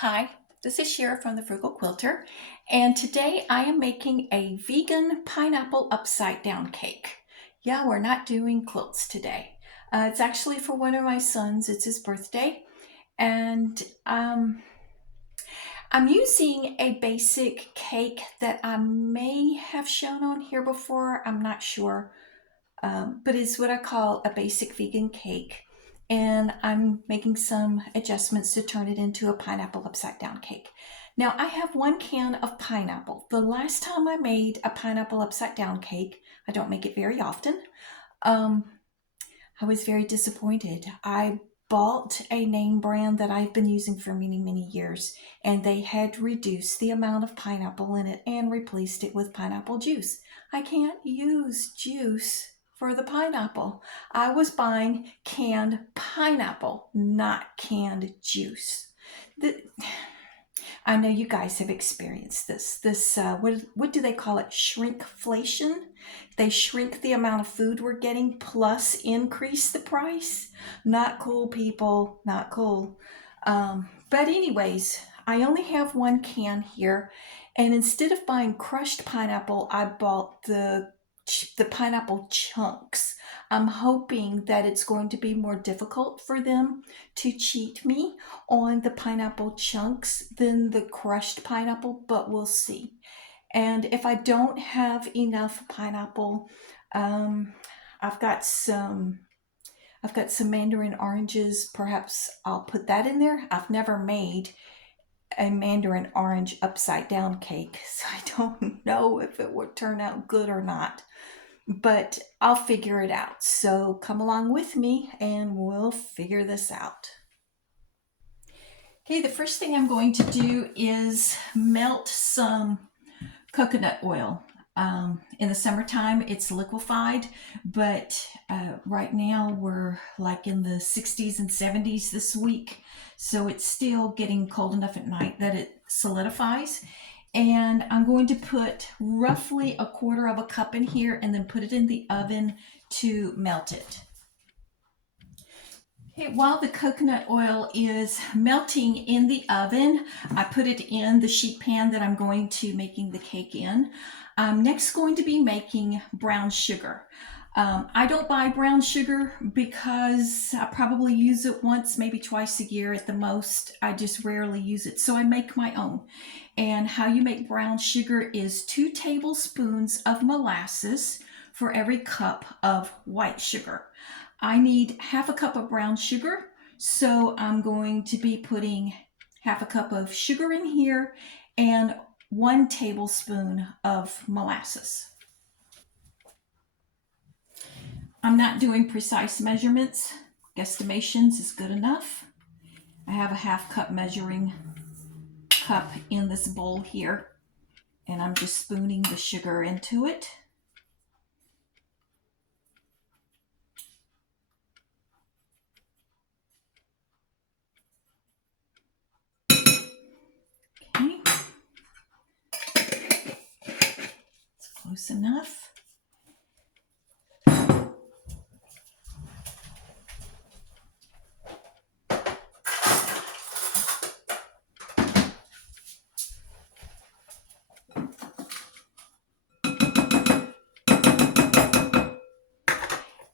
Hi, this is Shara from the Frugal Quilter, and today I am making a vegan pineapple upside down cake. Yeah, we're not doing quilts today. It's actually for one of my sons. It's his birthday, and I'm using a basic cake that I may have shown on here before. I'm not sure, but it's what I call a basic vegan cake. And I'm making some adjustments to turn it into a pineapple upside down cake. Now, I have 1 can of pineapple. The last time I made a pineapple upside down cake, I don't make it very often, um, I was very disappointed. I bought a name brand that I've been using for many, many years, and they had reduced the amount of pineapple in it and replaced it with pineapple juice. I can't use juice for the pineapple. I was buying canned pineapple, not canned juice. The, I know you guys have experienced this. What do they call it? Shrinkflation. They shrink the amount of food we're getting plus increase the price. Not cool, people. Not cool. But anyways, I only have 1 can here, and instead of buying crushed pineapple, I bought the pineapple chunks. I'm hoping that it's going to be more difficult for them to cheat me on the pineapple chunks than the crushed pineapple, but we'll see. And if I don't have enough pineapple, um, I've got some I've got some mandarin oranges. Perhaps I'll put that in there. I've never made a mandarin orange upside down cake, so I don't know if it would turn out good or not. But I'll figure it out. So come along with me and we'll figure this out. Okay, the first thing I'm going to do is melt some coconut oil. In the summertime, it's liquefied, but right now we're like in the 60s and 70s this week, so it's still getting cold enough at night that it solidifies. And I'm going to put roughly 1/4 cup in here and then put it in the oven to melt it. Okay, while the coconut oil is melting in the oven, I put it in the sheet pan that I'm going to making the cake in. I'm next going to be making brown sugar. I don't buy brown sugar because I probably use it once, maybe twice a year at the most. I just rarely use it, so I make my own. And how you make brown sugar is 2 tablespoons of molasses for every cup of white sugar. I need 1/2 cup of brown sugar, so I'm going to be putting 1/2 cup of sugar in here and 1 tablespoon of molasses. I'm not doing precise measurements. Guesstimations is good enough. I have a 1/2 cup measuring cup in this bowl here, and I'm just spooning the sugar into it. Okay, it's close enough.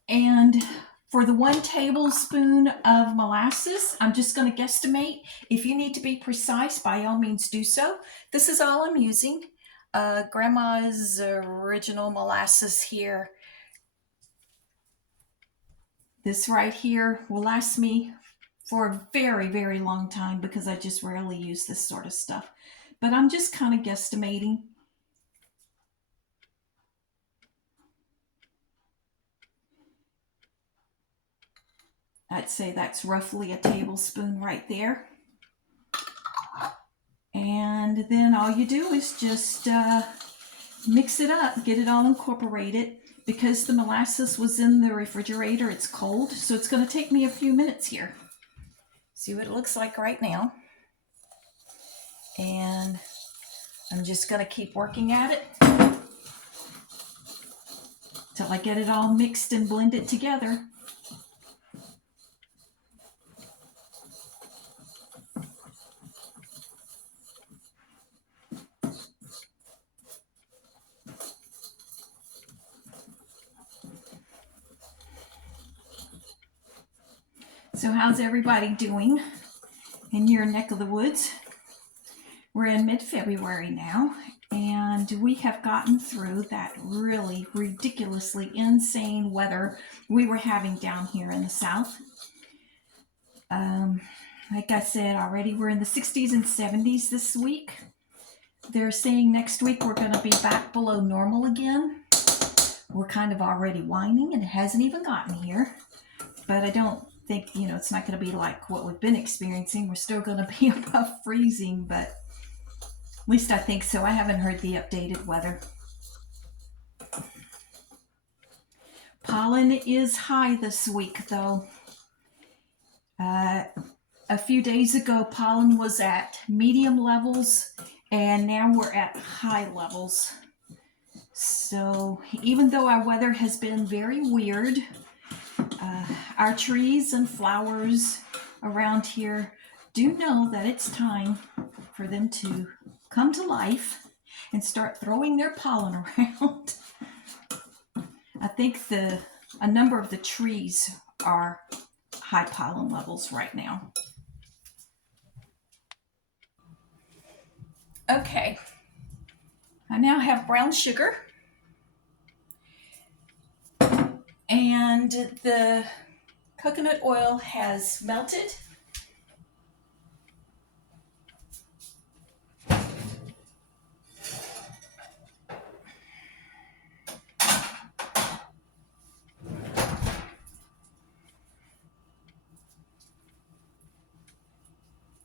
And for the 1 tablespoon of molasses, I'm just going to guesstimate. If you need to be precise, by all means do so. This is all I'm using. Grandma's original molasses here. This right here will last me for a very, very long time because I just rarely use this sort of stuff. But I'm just kind of guesstimating. I'd say that's roughly a tablespoon right there. And then all you do is just mix it up, get it all incorporated. Because the molasses was in the refrigerator, it's cold, so it's going to take me a few minutes here. See what it looks like right now. And I'm just going to keep working at it till I get it all mixed and blended together. So how's everybody doing in your neck of the woods? We're in mid-February now, and we have gotten through that really ridiculously insane weather we were having down here in the South. Like I said already, we're in the 60s and 70s this week. They're saying next week we're going to be back below normal again. We're kind of already whining, and it hasn't even gotten here. But I don't think, it's not going to be like what we've been experiencing. We're still going to be above freezing, but at least I think so. I haven't heard the updated weather. Pollen is high this week, though. A few days ago, pollen was at medium levels, and now we're at high levels. So even though our weather has been very weird, our trees and flowers around here do know that it's time for them to come to life and start throwing their pollen around. I think a number of the trees are high pollen levels right now. Okay, I now have brown sugar, and the coconut oil has melted.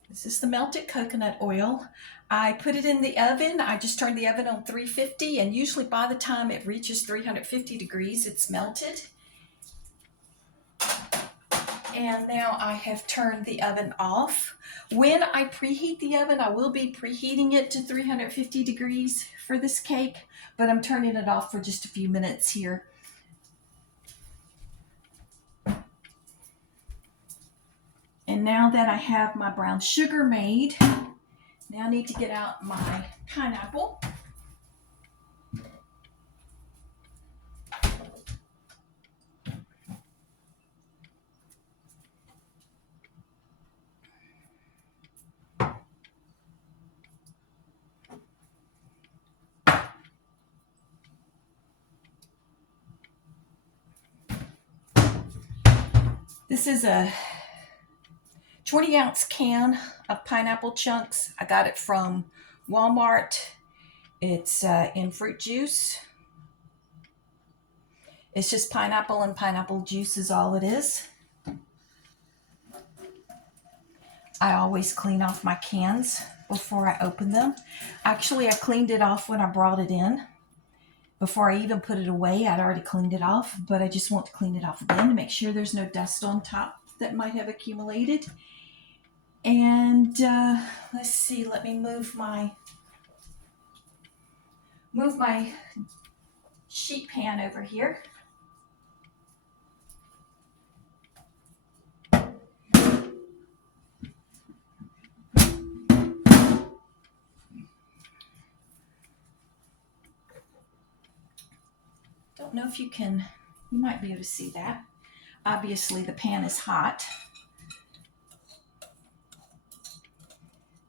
This is the melted coconut oil. I put it in the oven. I just turned the oven on 350, and usually by the time it reaches 350 degrees, it's melted. And now I have turned the oven off. When I preheat the oven, I will be preheating it to 350 degrees for this cake, but I'm turning it off for just a few minutes here. And now that I have my brown sugar made, now I need to get out my pineapple. This is a 20-ounce can of pineapple chunks. I got it from Walmart. It's in fruit juice. It's just pineapple, and pineapple juice is all it is. I always clean off my cans before I open them. Actually, I cleaned it off when I brought it in. Before I even put it away, I'd already cleaned it off, but I just want to clean it off again to make sure there's no dust on top that might have accumulated. And let's see, let me move my sheet pan over here. Don't know if you might be able to see that. Obviously the pan is hot.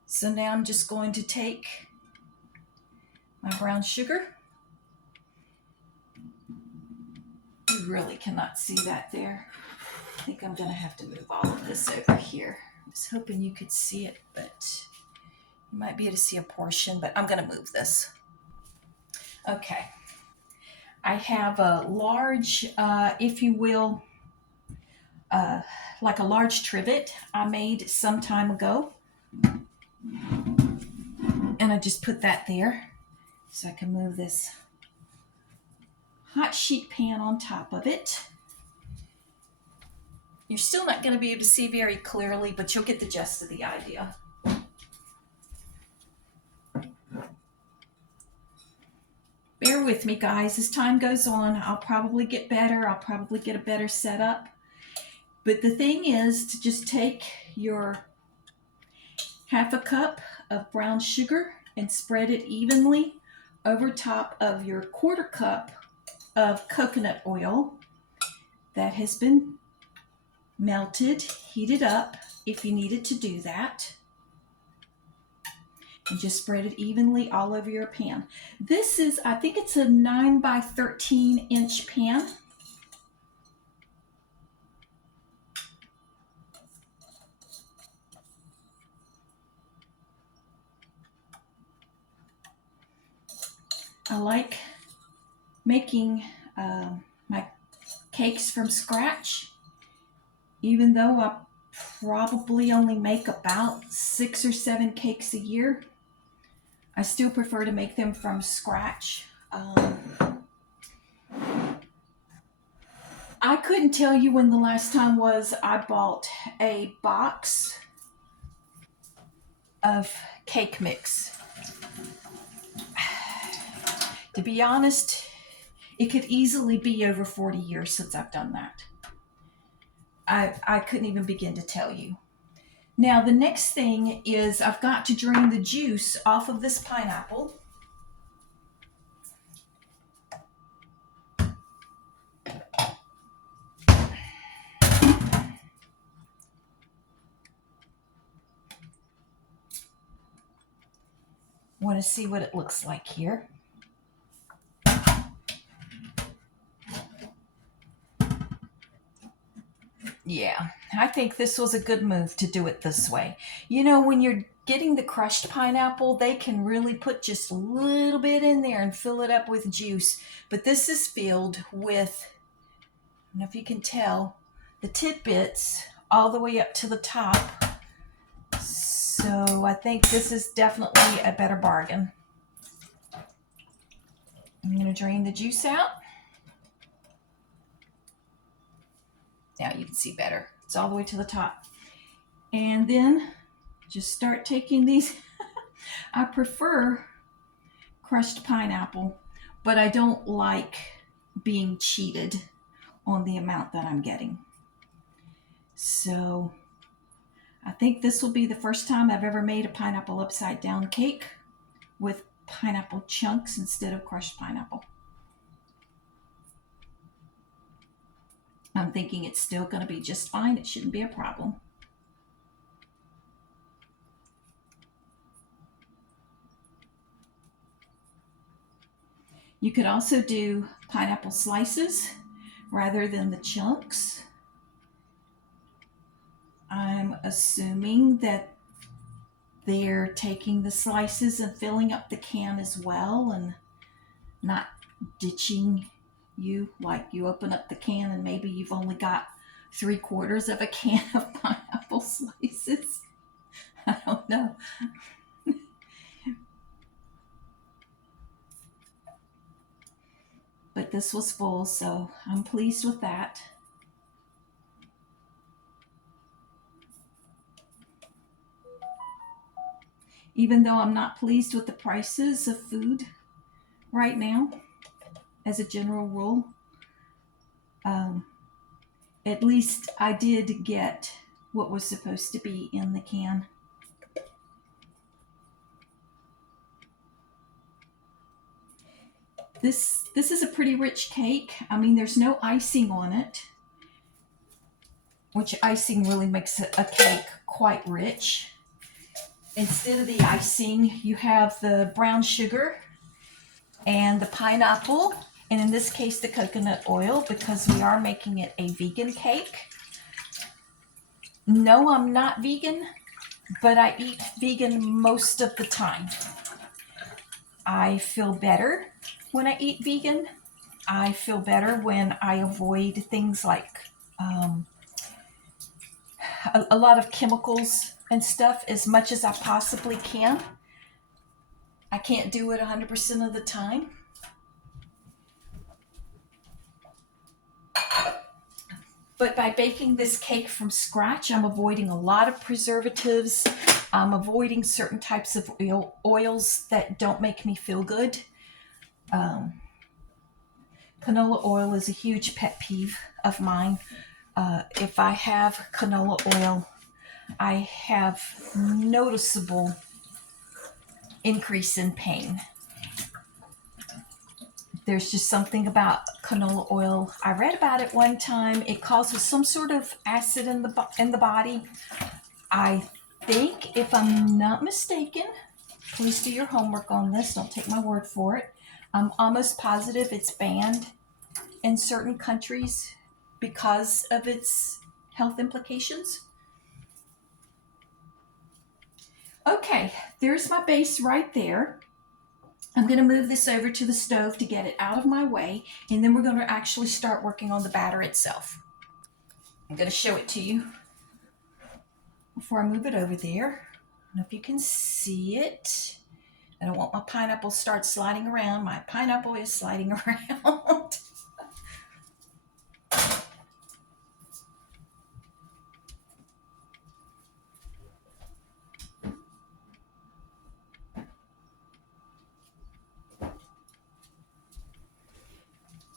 So now I'm just going to take my brown sugar. You really cannot see that there. I think I'm going to have to move all of this over here. I was hoping you could see it, but you might be able to see a portion, but I'm going to move this. Okay. I have a large, if you will, like a large trivet I made some time ago. And I just put that there so I can move this hot sheet pan on top of it. You're still not going to be able to see very clearly, but you'll get the gist of the idea. Bear with me, guys. As time goes on, I'll probably get better. I'll probably get a better setup. But the thing is to just take your half a cup of brown sugar and spread it evenly over top of your quarter cup of coconut oil that has been melted, heated up if you needed to do that. And just spread it evenly all over your pan. This is, I think it's a 9 by 13 inch pan. I like making my cakes from scratch, even though I probably only make about 6 or 7 cakes a year. I still prefer to make them from scratch. I couldn't tell you when the last time was I bought a box of cake mix. To be honest, it could easily be over 40 years since I've done that. I couldn't even begin to tell you. Now, the next thing is I've got to drain the juice off of this pineapple. Want to see what it looks like here. Yeah, I think this was a good move to do it this way. You know, when you're getting the crushed pineapple, they can really put just a little bit in there and fill it up with juice. But this is filled with, I don't know if you can tell, the tidbits all the way up to the top. So I think this is definitely a better bargain. I'm going to drain the juice out. Now you can see better. It's all the way to the top. And then just start taking these. I prefer crushed pineapple, but I don't like being cheated on the amount that I'm getting. So I think this will be the first time I've ever made a pineapple upside down cake with pineapple chunks instead of crushed pineapple. I'm thinking it's still going to be just fine. It shouldn't be a problem. You could also do pineapple slices rather than the chunks. I'm assuming that they're taking the slices and filling up the can as well and not ditching you, like you open up the can and maybe you've only got 3/4 of a can of pineapple slices. I don't know. But this was full, so I'm pleased with that. Even though I'm not pleased with the prices of food right now, as a general rule, at least I did get what was supposed to be in the can. This is a pretty rich cake. I mean, there's no icing on it, which icing really makes a cake quite rich. Instead of the icing, you have the brown sugar and the pineapple, and in this case, the coconut oil, because we are making it a vegan cake. No, I'm not vegan, but I eat vegan most of the time. I feel better when I eat vegan. I feel better when I avoid things like a lot of chemicals and stuff as much as I possibly can. I can't do it 100% of the time. But by baking this cake from scratch, I'm avoiding a lot of preservatives. I'm avoiding certain types of oils that don't make me feel good. Canola oil is a huge pet peeve of mine. If I have canola oil, I have noticeable increase in pain. There's just something about canola oil. I read about it one time. It causes some sort of acid in the body. I think, if I'm not mistaken, please do your homework on this. Don't take my word for it. I'm almost positive it's banned in certain countries because of its health implications. Okay, there's my base right there. I'm going to move this over to the stove to get it out of my way, and then we're going to actually start working on the batter itself. I'm going to show it to you before I move it over there. I don't know if you can see it. I don't want my pineapple to start sliding around. My pineapple is sliding around.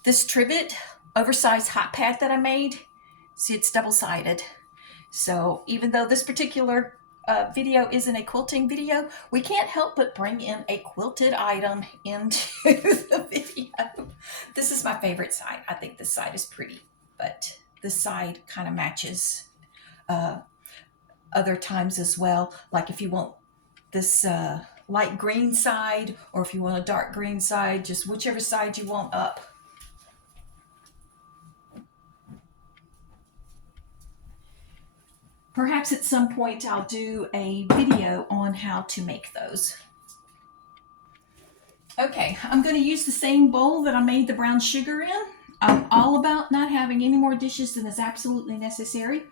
This trivet, oversized hot pad that I made, see, it's double-sided. So even though this particular video isn't a quilting video, we can't help but bring in a quilted item into the video. This is my favorite side. I think this side is pretty, but this side kind of matches other times as well. Like if you want this light green side, or if you want a dark green side, just whichever side you want up. Perhaps at some point I'll do a video on how to make those. Okay, I'm going to use the same bowl that I made the brown sugar in. I'm all about not having any more dishes than is absolutely necessary.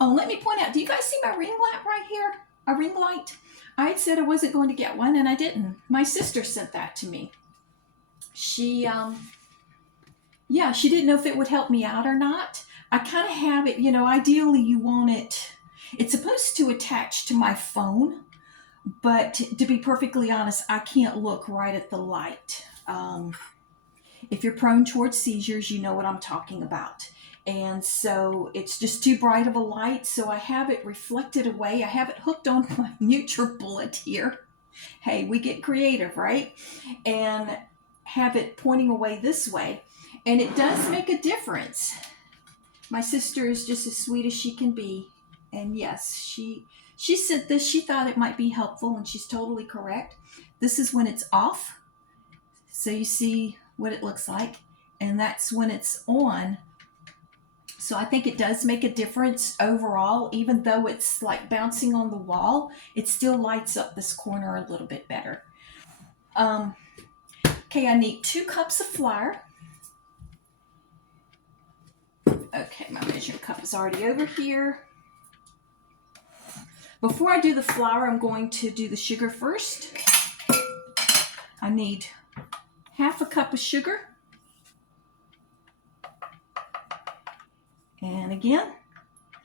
Oh, let me point out, do you guys see my ring light right here? A ring light? I had said I wasn't going to get one, and I didn't. My sister sent that to me. She didn't know if it would help me out or not. I kind of have it, ideally you want it. It's supposed to attach to my phone, but to be perfectly honest, I can't look right at the light. If you're prone towards seizures, you know what I'm talking about. And so it's just too bright of a light, so I have it reflected away. I have it hooked on my NutriBullet here. Hey, we get creative, right? And have it pointing away this way. And it does make a difference. My sister is just as sweet as she can be. And yes, she sent this. She thought it might be helpful, and she's totally correct. This is when it's off. So you see what it looks like. And that's when it's on. So I think it does make a difference overall. Even though it's like bouncing on the wall, it still lights up this corner a little bit better. Okay, I need 2 cups of flour. Okay, my measuring cup is already over here. Before I do the flour, I'm going to do the sugar first. I need half a cup of sugar. And again,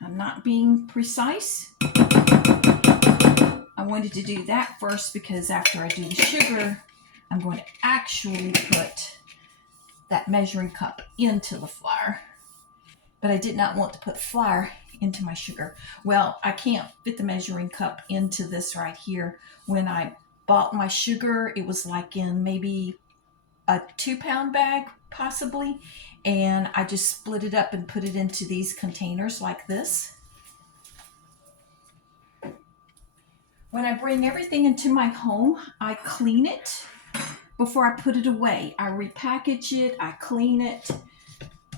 I'm not being precise. I wanted to do that first because after I do the sugar, I'm going to actually put that measuring cup into the flour. But I did not want to put flour into my sugar. Well, I can't fit the measuring cup into this right here. When I bought my sugar, it was like in maybe a 2-pound bag, possibly. And I just split it up and put it into these containers like this. When I bring everything into my home, I clean it before I put it away. I repackage it, I clean it.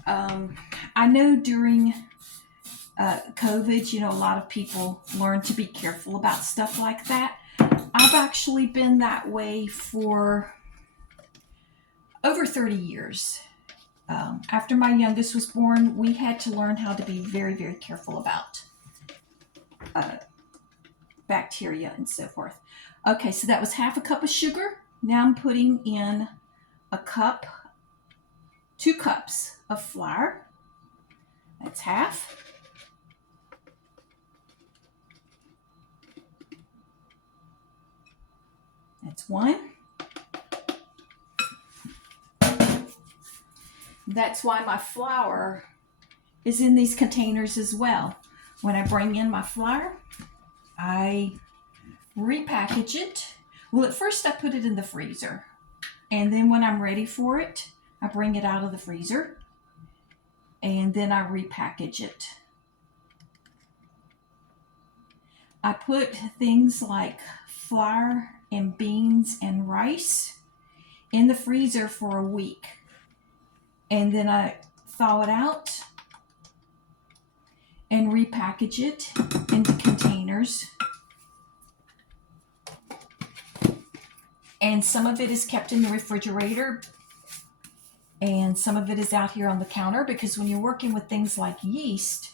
I know during COVID, a lot of people learned to be careful about stuff like that. I've actually been that way for over 30 years. After my youngest was born, we had to learn how to be very, very careful about bacteria and so forth. Okay, so that was half a cup of sugar. Now I'm putting in 2 cups of flour. That's half. That's 1. That's why my flour is in these containers as well. When I bring in my flour, I repackage it. Well, at first I put it in the freezer. And then when I'm ready for it, I bring it out of the freezer and then I repackage it. I put things like flour and beans and rice in the freezer for a week. And then I thaw it out and repackage it into containers. And some of it is kept in the refrigerator and some of it is out here on the counter, because when you're working with things like yeast,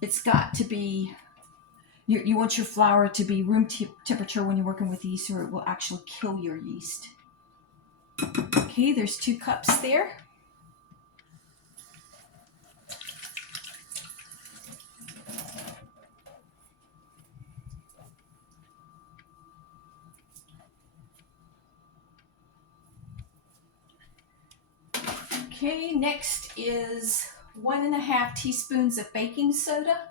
it's got to be, you want your flour to be room temperature when you're working with yeast, or it will actually kill your yeast. Okay, there's 2 cups there. Okay, next is 1.5 teaspoons of baking soda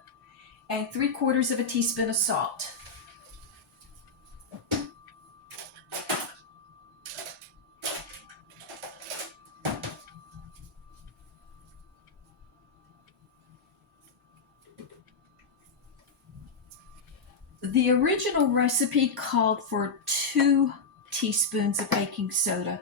and 3/4 of a teaspoon of salt. The original recipe called for 2 teaspoons of baking soda.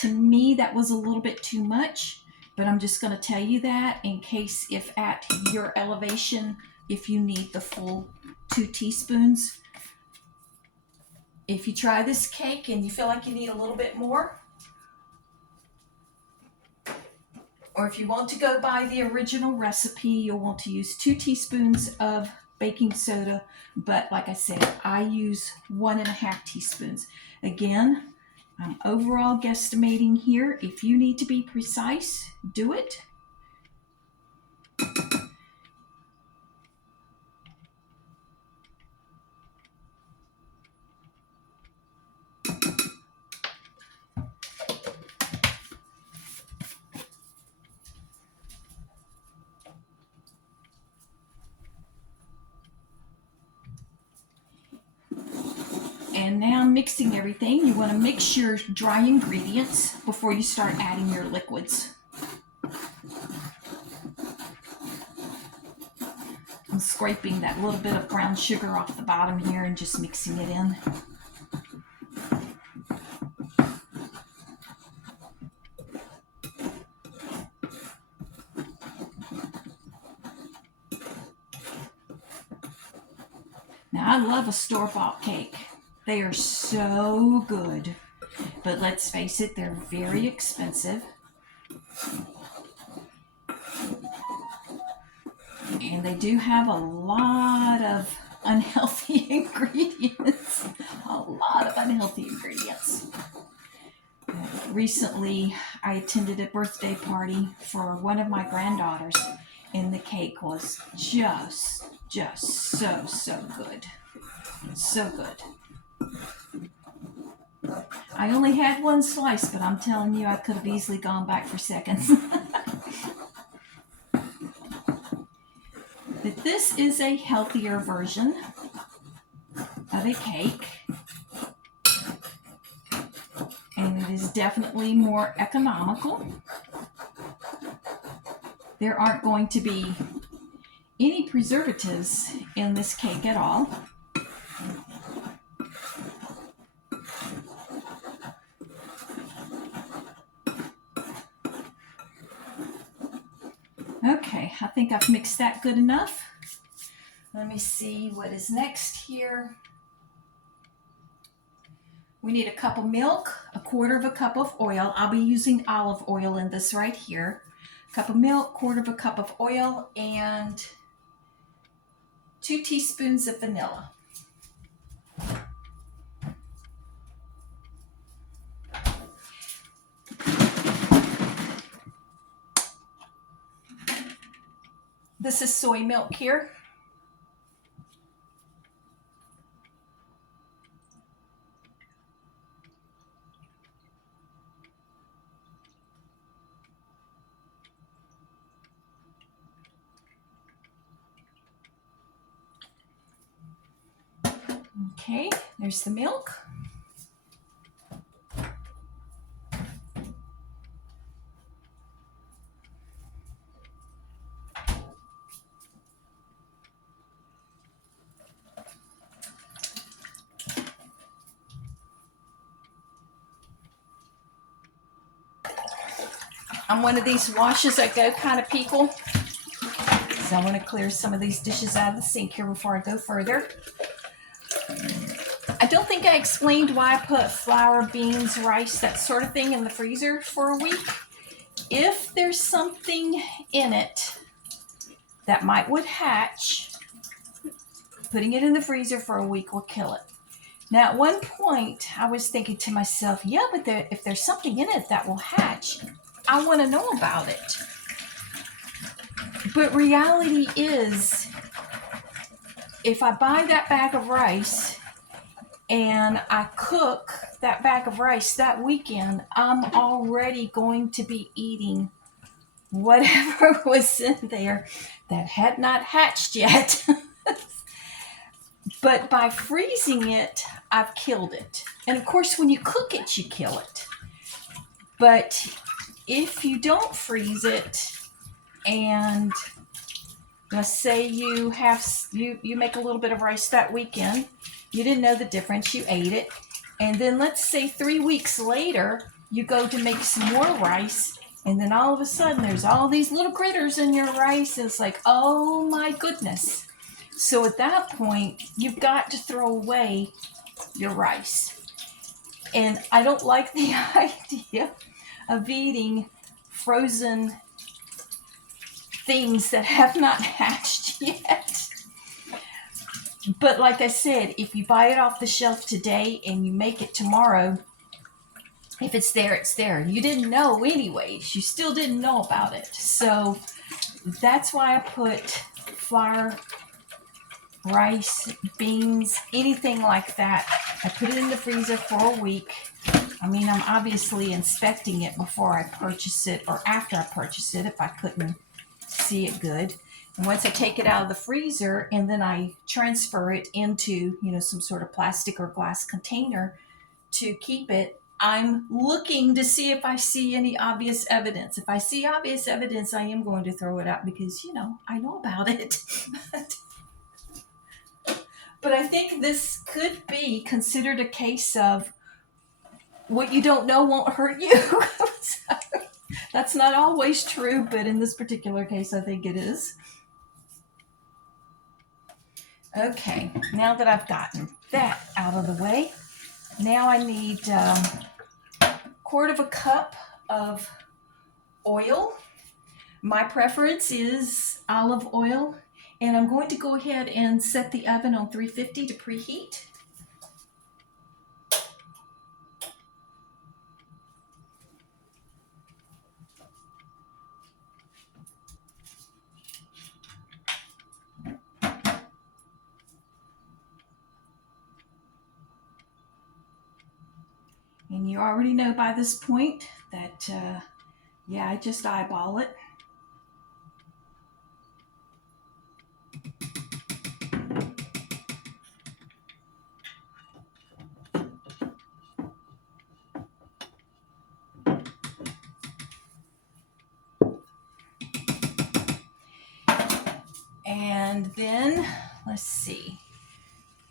To me, that was a little bit too much, but I'm just going to tell you that in case, if at your elevation, if you need the full 2 teaspoons. If you try this cake and you feel like you need a little bit more, or if you want to go by the original recipe, you'll want to use 2 teaspoons of baking soda, but like I said, I use 1.5 teaspoons. Again, I'm overall guesstimating here. If you need to be precise, do it. And now I'm mixing everything. You want to mix your dry ingredients before you start adding your liquids. I'm scraping that little bit of brown sugar off the bottom here and just mixing it in. Now, I love a store-bought cake. They are so good, but let's face it, they're very expensive. And they do have a lot of unhealthy ingredients. A lot of unhealthy ingredients. Recently, I attended a birthday party for one of my granddaughters, and the cake was just so good. So good. I only had 1 slice, but I'm telling you, I could have easily gone back for seconds. But this is a healthier version of a cake. And it is definitely more economical. There aren't going to be any preservatives in this cake at all. Okay, I think I've mixed that good enough. Let me see what is next here. We need a cup of milk, 1/4 cup of oil. I'll be using olive oil in this right here. A cup of milk, 1/4 cup of oil, and 2 teaspoons of vanilla. This is soy milk here. Okay, there's the milk. I'm one of these wash as I go kind of people. So I want to clear some of these dishes out of the sink here before I go further. I don't think I explained why I put flour, beans, rice, that sort of thing in the freezer for a week. If there's something in it that would hatch, putting it in the freezer for a week will kill it. Now, at one point, I was thinking to myself, yeah, but if there's something in it that will hatch, I want to know about it. But reality is, if I buy that bag of rice and I cook that bag of rice that weekend, I'm already going to be eating whatever was in there that had not hatched yet. But by freezing it, I've killed it. And of course, when you cook it, you kill it. But if you don't freeze it, and let's say you make a little bit of rice that weekend, you didn't know the difference, you ate it, and then let's say 3 weeks later, you go to make some more rice, and then all of a sudden there's all these little critters in your rice. It's like, oh my goodness. So at that point, you've got to throw away your rice. And I don't like the idea of eating frozen things that have not hatched yet. But like I said, if you buy it off the shelf today and you make it tomorrow, if it's there, it's there. You didn't know anyways. You still didn't know about it. So that's why I put flour, rice, beans, anything like that. I put it in the freezer for a week. I mean, I'm obviously inspecting it before I purchase it or after I purchase it if I couldn't see it good. And once I take it out of the freezer and then I transfer it into, some sort of plastic or glass container to keep it, I'm looking to see if I see any obvious evidence. If I see obvious evidence, I am going to throw it out because, I know about it. But I think this could be considered a case of what you don't know won't hurt you. So, that's not always true, but in this particular case, I think it is. Okay, now that I've gotten that out of the way, now I need a quarter of a cup of oil. My preference is olive oil. And I'm going to go ahead and set the oven on 350 to preheat. And you already know by this point that, I just eyeball it. And then, let's see,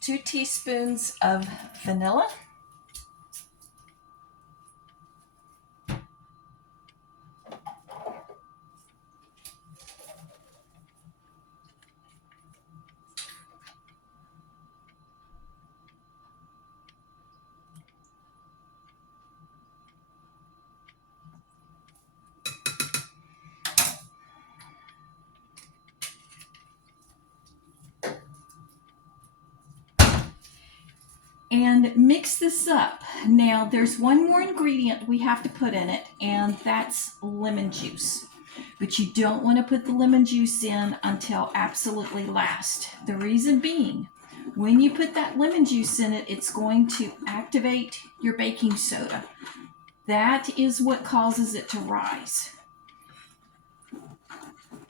2 teaspoons of vanilla. And mix this up. Now, there's one more ingredient we have to put in it, and that's lemon juice. But you don't want to put the lemon juice in until absolutely last. The reason being, when you put that lemon juice in it, it's going to activate your baking soda. That is what causes it to rise.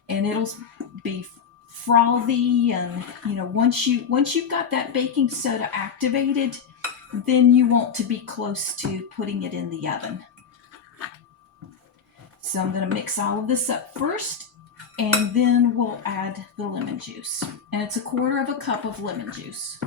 And it'll be frothy, and once you've got that baking soda activated, then you want to be close to putting it in the oven. So I'm going to mix all of this up first, and then we'll add the lemon juice. And it's a quarter of a cup of lemon juice.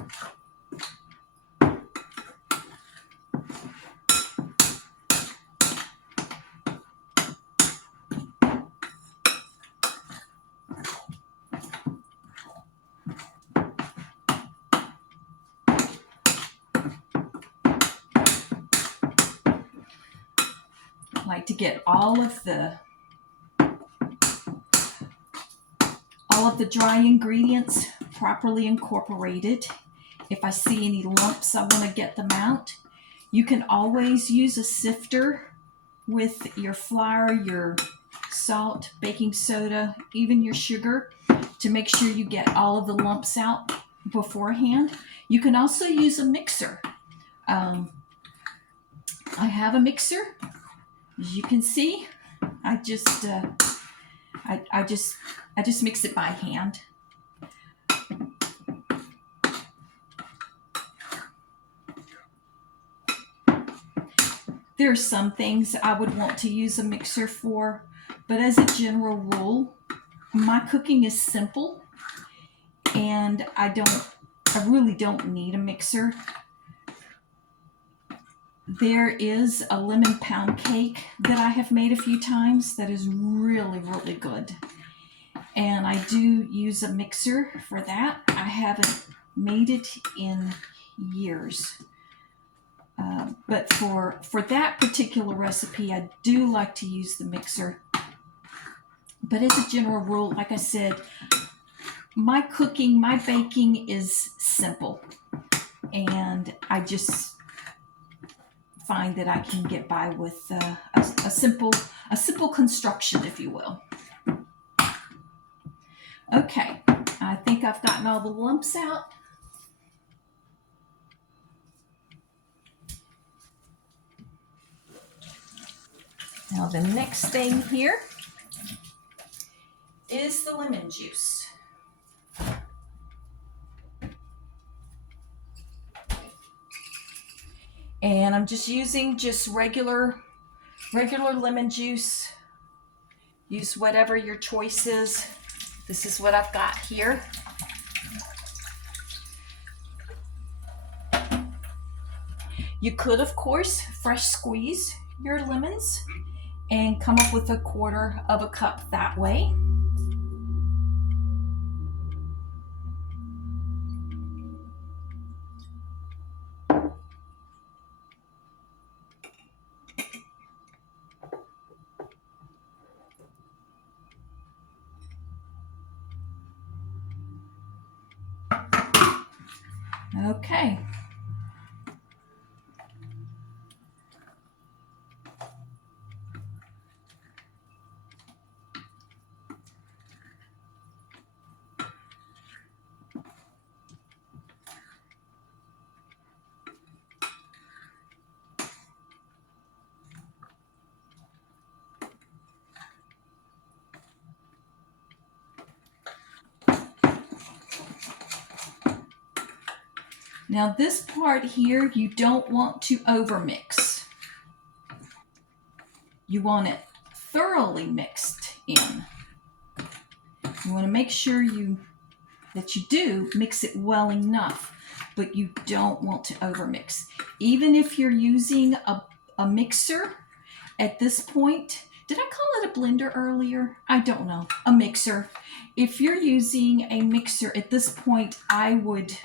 like to get all of the dry ingredients properly incorporated. If I see any lumps, I want to get them out. You can always use a sifter with your flour, your salt, baking soda, even your sugar, to make sure you get all of the lumps out beforehand. You can also use a mixer. I have a mixer. As you can see, I just mix it by hand. There are some things I would want to use a mixer for, but as a general rule, my cooking is simple, and I really don't need a mixer. There is a lemon pound cake that I have made a few times that is really, really good. And I do use a mixer for that. I haven't made it in years. But for that particular recipe, I do like to use the mixer. But as a general rule, like I said, my cooking, my baking is simple. And I just find that I can get by with a simple construction, if you will. Okay, I think I've gotten all the lumps out. Now the next thing here is the lemon juice. And I'm just using regular lemon juice. Use whatever your choice is. This is what I've got here. You could, of course, fresh squeeze your lemons and come up with 1/4 of a cup that way. Okay. Now this part here, you don't want to overmix. You want it thoroughly mixed in. You want to make sure that you do mix it well enough, but you don't want to overmix. Even if you're using a mixer at this point, did I call it a blender earlier? I don't know. A mixer. If you're using a mixer at this point, I would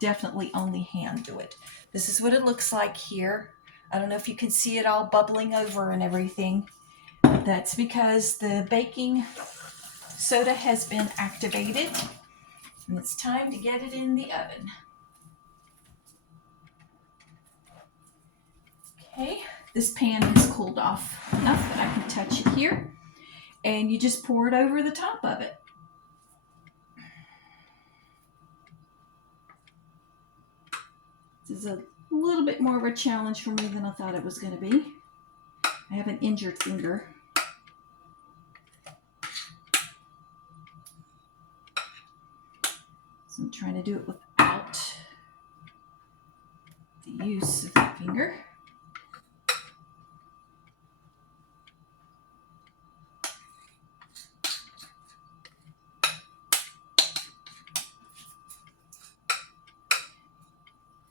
definitely only hand do it. This is what it looks like here. I don't know if you can see it all bubbling over and everything. That's because the baking soda has been activated, and it's time to get it in the oven. Okay, this pan has cooled off enough that I can touch it here, and you just pour it over the top of it. This is a little bit more of a challenge for me than I thought it was going to be. I have an injured finger. So I'm trying to do it without the use of the finger.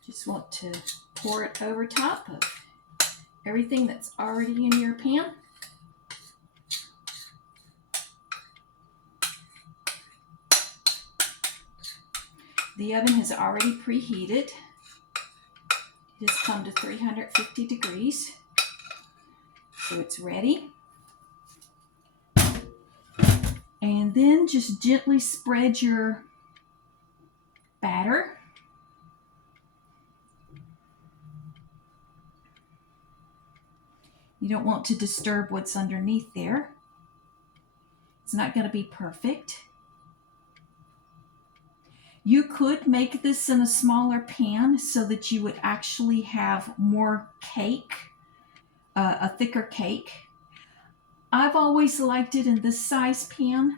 Just want to pour it over top of everything that's already in your pan. The oven has already preheated. It has come to 350 degrees. So it's ready. And then just gently spread your batter. You don't want to disturb what's underneath there. It's not going to be perfect. You could make this in a smaller pan so that you would actually have more cake, a thicker cake. I've always liked it in this size pan.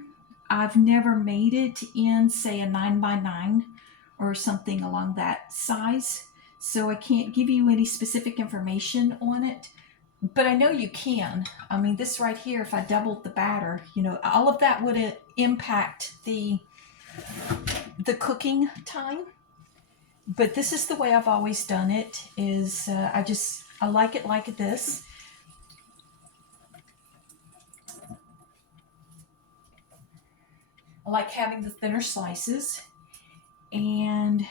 I've never made it in, say, a 9x9 or something along that size. So I can't give you any specific information on it, but I know you can. I mean, this right here, if I doubled the batter, you know, all of that would impact the cooking time. But this is the way I've always done it, is I like it like this. I like having the thinner slices, and I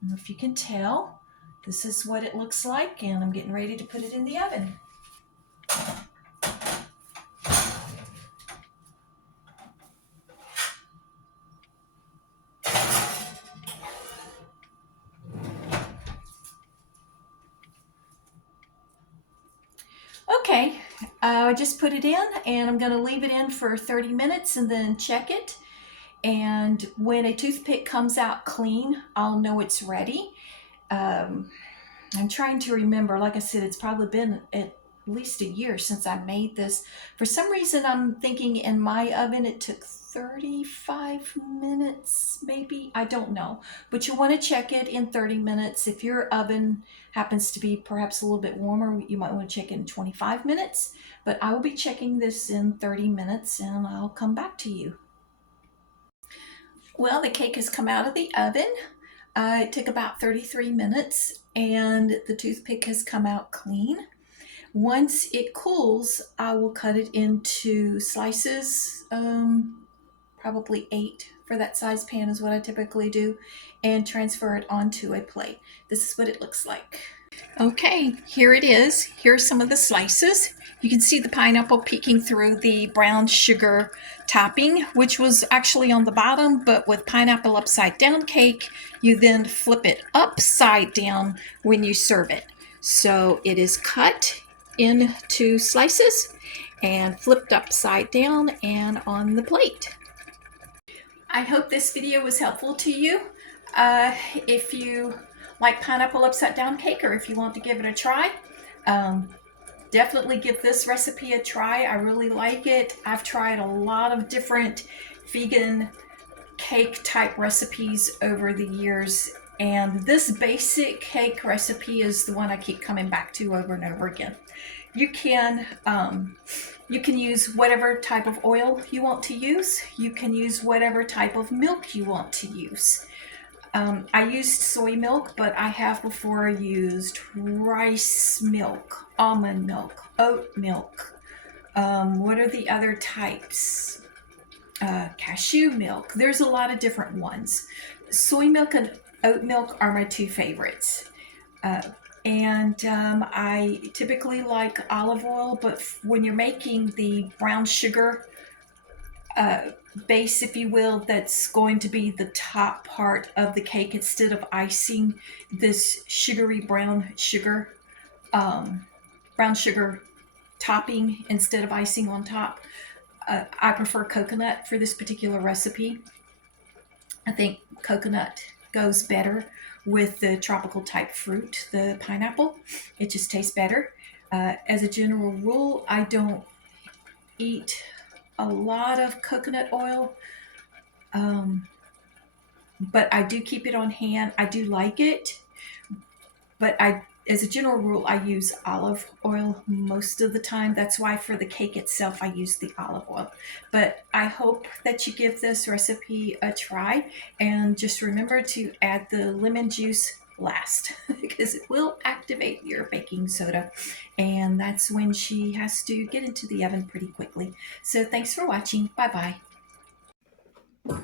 don't know if you can tell, this is what it looks like, and I'm getting ready to put it in the oven. Okay, I just put it in, and I'm going to leave it in for 30 minutes and then check it. And when a toothpick comes out clean, I'll know it's ready. I'm trying to remember. Like I said, it's probably been at least a year since I made this. For some reason, I'm thinking in my oven it took 35 minutes, maybe. I don't know. But you want to check it in 30 minutes. If your oven happens to be perhaps a little bit warmer, you might want to check in 25 minutes. But I will be checking this in 30 minutes, and I'll come back to you. Well, the cake has come out of the oven. It took about 33 minutes, and the toothpick has come out clean. Once it cools, I will cut it into slices, probably 8 for that size pan is what I typically do, and transfer it onto a plate. This is what it looks like. Okay, here it is. Here's some of the slices. You can see the pineapple peeking through the brown sugar topping, which was actually on the bottom, but with pineapple upside down cake, you then flip it upside down when you serve it. So it is cut into slices and flipped upside down and on the plate. I hope this video was helpful to you. If you like pineapple upside down cake, or if you want to give it a try, definitely give this recipe a try. I really like it. I've tried a lot of different vegan cake type recipes over the years, and this basic cake recipe is the one I keep coming back to over and over again. You can use whatever type of oil you want to use. You can use whatever type of milk you want to use. I used soy milk, but I have before used rice milk, almond milk, oat milk. What are the other types? Cashew milk. There's a lot of different ones. Soy milk and oat milk are my two favorites. I typically like olive oil, but when you're making the brown sugar base, if you will, that's going to be the top part of the cake instead of icing, this sugary brown sugar topping instead of icing on top. I prefer coconut for this particular recipe. I think coconut goes better with the tropical type fruit, the pineapple. It just tastes better. As a general rule, I don't eat a lot of coconut oil, but I do keep it on hand. I do like it, but as a general rule, I use olive oil most of the time. That's why for the cake itself, I use the olive oil. But I hope that you give this recipe a try, and just remember to add the lemon juice last because it will activate your baking soda, and that's when she has to get into the oven pretty quickly. So thanks for watching. Bye bye.